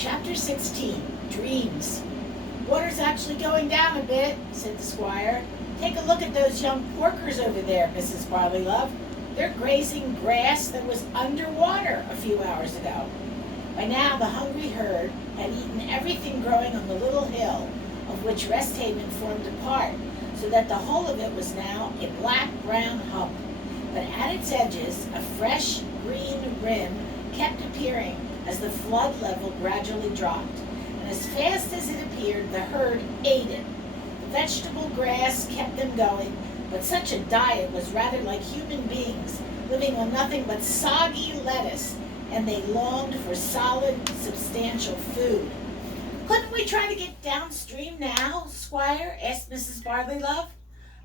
Chapter 16, Dreams. Water's actually going down a bit, said the squire. Take a look at those young porkers over there, Mrs. Barleylove. They're grazing grass that was underwater a few hours ago. By now the hungry herd had eaten everything growing on the little hill of which Resthaven formed a part, so that the whole of it was now a black-brown hump. But at its edges, a fresh green rim kept appearing as the flood level gradually dropped, and as fast as it appeared, the herd ate it. The vegetable grass kept them going, but such a diet was rather like human beings, living on nothing but soggy lettuce, and they longed for solid, substantial food. "Couldn't we try to get downstream now, Squire?" asked Mrs. Barleylove.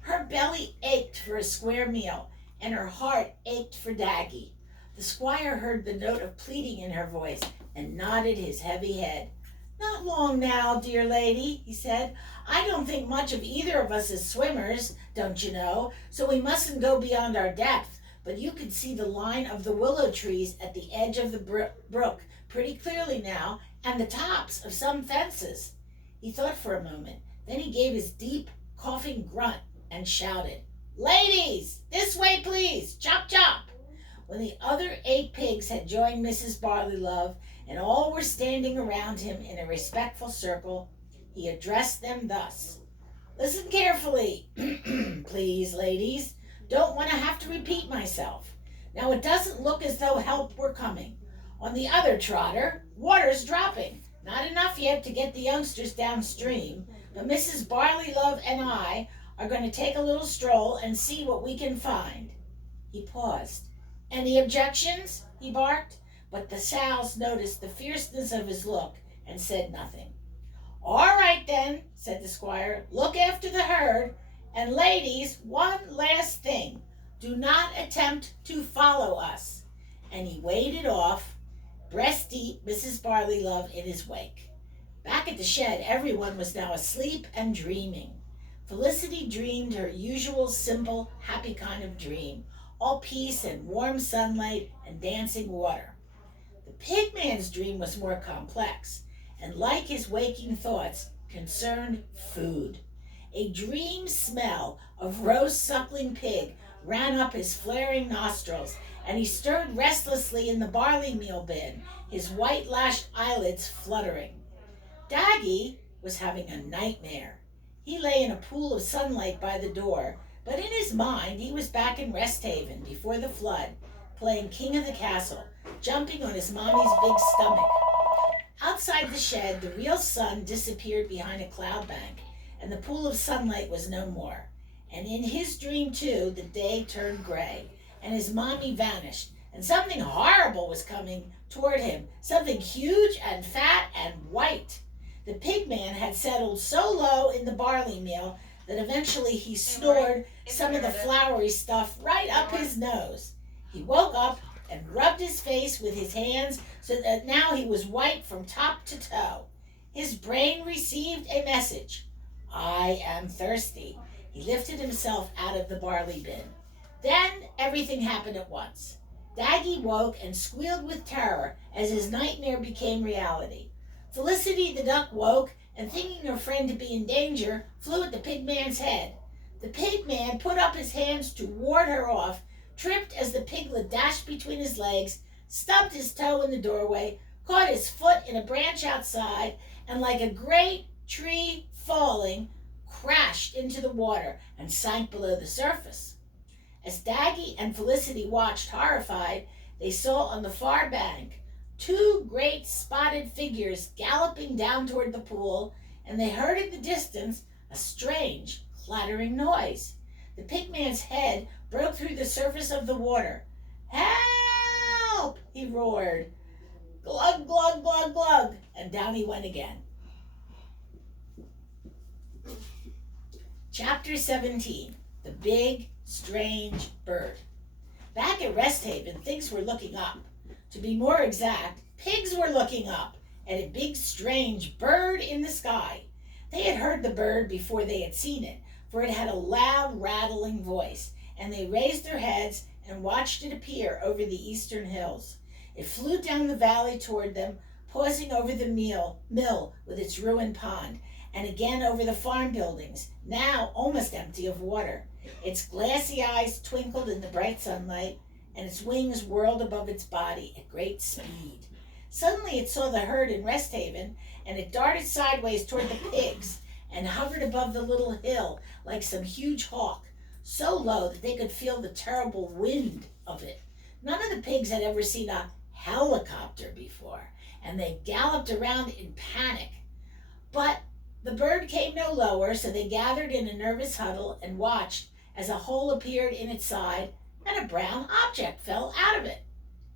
Her belly ached for a square meal, and her heart ached for Daggy. The squire heard the note of pleading in her voice, and nodded his heavy head. "Not long now, dear lady," he said. "I don't think much of either of us as swimmers, don't you know, so we mustn't go beyond our depth, but you can see the line of the willow trees at the edge of the brook pretty clearly now, and the tops of some fences." He thought for a moment, then he gave his deep, coughing grunt and shouted, "Ladies, this way please, chop chop!" When the other 8 pigs had joined Mrs. Barleylove, and all were standing around him in a respectful circle, he addressed them thus: "Listen carefully, please, ladies. Don't want to have to repeat myself. Now it doesn't look as though help were coming. On the other trotter, water's dropping. Not enough yet to get the youngsters downstream, but Mrs. Barleylove and I are going to take a little stroll and see what we can find." He paused. "Any objections?" he barked, but the sows noticed the fierceness of his look and said nothing. "All right then," said the squire, "look after the herd, and ladies, one last thing, do not attempt to follow us." And he waded off, breast deep, Mrs. Barleylove in his wake. Back at the shed, everyone was now asleep and dreaming. Felicity dreamed her usual simple, happy kind of dream, all peace and warm sunlight and dancing water. The pigman's dream was more complex, and like his waking thoughts, concerned food. A dream smell of roast suckling pig ran up his flaring nostrils, and he stirred restlessly in the barley meal bin, his white-lashed eyelids fluttering. Daggy was having a nightmare. He lay in a pool of sunlight by the door, but in his mind he was back in Resthaven before the flood, playing king of the castle, jumping on his mommy's big stomach. Outside the shed, the real sun disappeared behind a cloud bank, and the pool of sunlight was no more. And in his dream, too, the day turned gray, and his mommy vanished, and something horrible was coming toward him, something huge and fat and white. The pigman had settled so low in the barley meal that eventually he snored some of the floury stuff right up his nose. He woke up and rubbed his face with his hands so that now he was white from top to toe. His brain received a message: "I am thirsty." He lifted himself out of the barley bin. Then everything happened at once. Daggy woke and squealed with terror as his nightmare became reality. Felicity the duck woke, and thinking her friend to be in danger, flew at the pigman's head. The pigman put up his hands to ward her off, tripped as the piglet dashed between his legs, stubbed his toe in the doorway, caught his foot in a branch outside, and like a great tree falling, crashed into the water and sank below the surface. As Daggy and Felicity watched horrified, they saw on the far bank 2 great spotted figures galloping down toward the pool, and they heard in the distance a strange clattering noise. The pigman's head broke through the surface of the water. "Help!" he roared. "Glug, glug, glug, glug," and down he went again. Chapter 17, The Big, Strange Bird. Back at Resthaven, things were looking up. To be more exact, pigs were looking up at a big, strange bird in the sky. They had heard the bird before they had seen it, for it had a loud, rattling voice, and they raised their heads and watched it appear over the eastern hills. It flew down the valley toward them, pausing over the mill with its ruined pond, and again over the farm buildings, now almost empty of water. Its glassy eyes twinkled in the bright sunlight, and its wings whirled above its body at great speed. Suddenly it saw the herd in Rest Haven, and it darted sideways toward the pigs and hovered above the little hill like some huge hawk, so low that they could feel the terrible wind of it. None of the pigs had ever seen a helicopter before, and they galloped around in panic. But the bird came no lower, so they gathered in a nervous huddle and watched as a hole appeared in its side and a brown object fell out of it.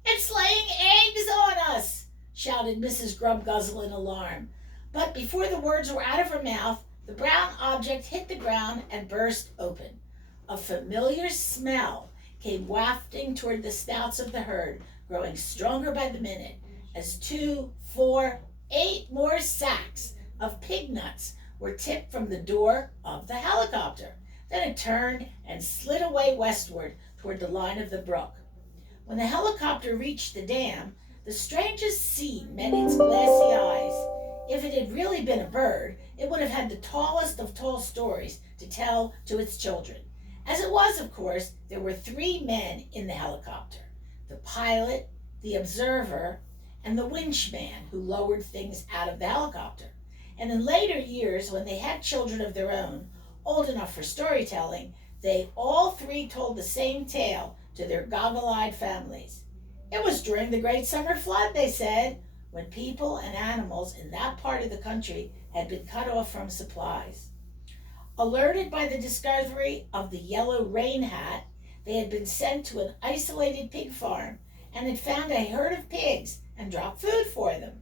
"It's laying eggs on us!" shouted Mrs. Grubguzzle in alarm. But before the words were out of her mouth, the brown object hit the ground and burst open. A familiar smell came wafting toward the snouts of the herd, growing stronger by the minute, as 2, 4, 8 more sacks of pig nuts were tipped from the door of the helicopter. Then it turned and slid away westward toward the line of the brook. When the helicopter reached the dam, the strangest scene met its glassy eyes. If it had really been a bird, it would have had the tallest of tall stories to tell to its children. As it was, of course, there were 3 men in the helicopter: the pilot, the observer, and the winch man who lowered things out of the helicopter. And in later years, when they had children of their own, old enough for storytelling, they all 3 told the same tale to their goggle-eyed families. It was during the great summer flood, they said, when people and animals in that part of the country had been cut off from supplies. Alerted by the discovery of the yellow rain hat, they had been sent to an isolated pig farm and had found a herd of pigs and dropped food for them.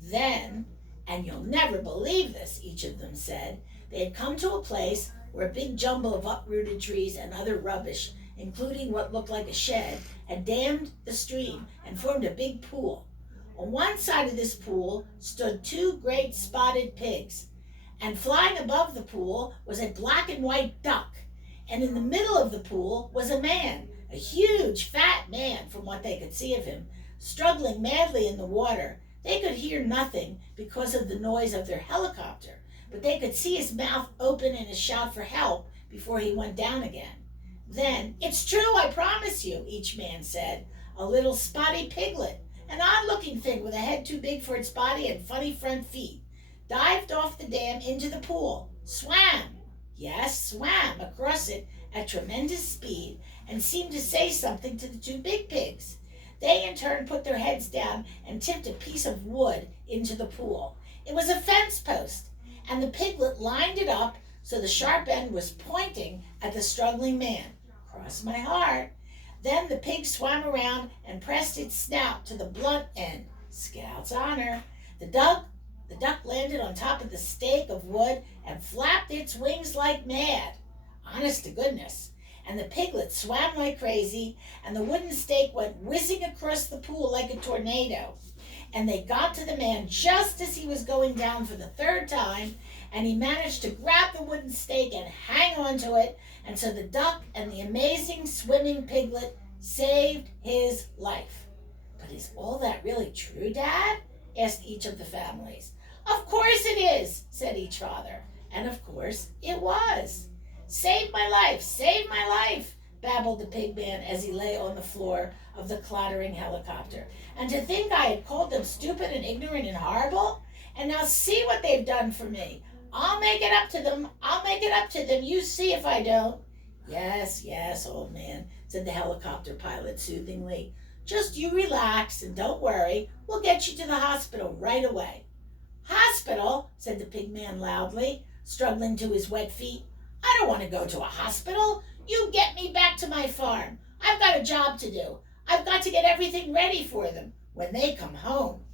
Then, and you'll never believe this, each of them said, they had come to a place where a big jumble of uprooted trees and other rubbish, including what looked like a shed, had dammed the stream and formed a big pool. On one side of this pool stood 2 great spotted pigs, and flying above the pool was a black and white duck, and in the middle of the pool was a man, a huge fat man from what they could see of him, struggling madly in the water. They could hear nothing because of the noise of their helicopter, but they could see his mouth open in a shout for help before he went down again. Then, "It's true, I promise you," each man said. A little spotty piglet, an odd-looking thing with a head too big for its body and funny front feet, dived off the dam into the pool, swam across it at tremendous speed, and seemed to say something to the 2 big pigs. They in turn put their heads down and tipped a piece of wood into the pool. It was a fence post, and the piglet lined it up so the sharp end was pointing at the struggling man. Cross my heart. Then the pig swam around and pressed its snout to the blunt end. Scout's honor. The duck landed on top of the stake of wood and flapped its wings like mad. Honest to goodness. And the piglet swam like crazy, and the wooden stake went whizzing across the pool like a tornado. And they got to the man just as he was going down for the 3rd time, and he managed to grab the wooden stake and hang onto it, and so the duck and the amazing swimming piglet saved his life. "But is all that really true, Dad?" asked each of the families. "Of course it is," said each father, and of course it was. Save my life," babbled the pig man as he lay on the floor of the clattering helicopter. "And to think I had called them stupid and ignorant and horrible, and now see what they've done for me. I'll make it up to them, you see if I don't." Yes, old man," said the helicopter pilot soothingly. "Just you relax and don't worry. We'll get you to the hospital right away." "Hospital?" said the pig man loudly, struggling to his wet feet. "I don't want to go to a hospital. You get me back to my farm. I've got a job to do. I've got to get everything ready for them when they come home."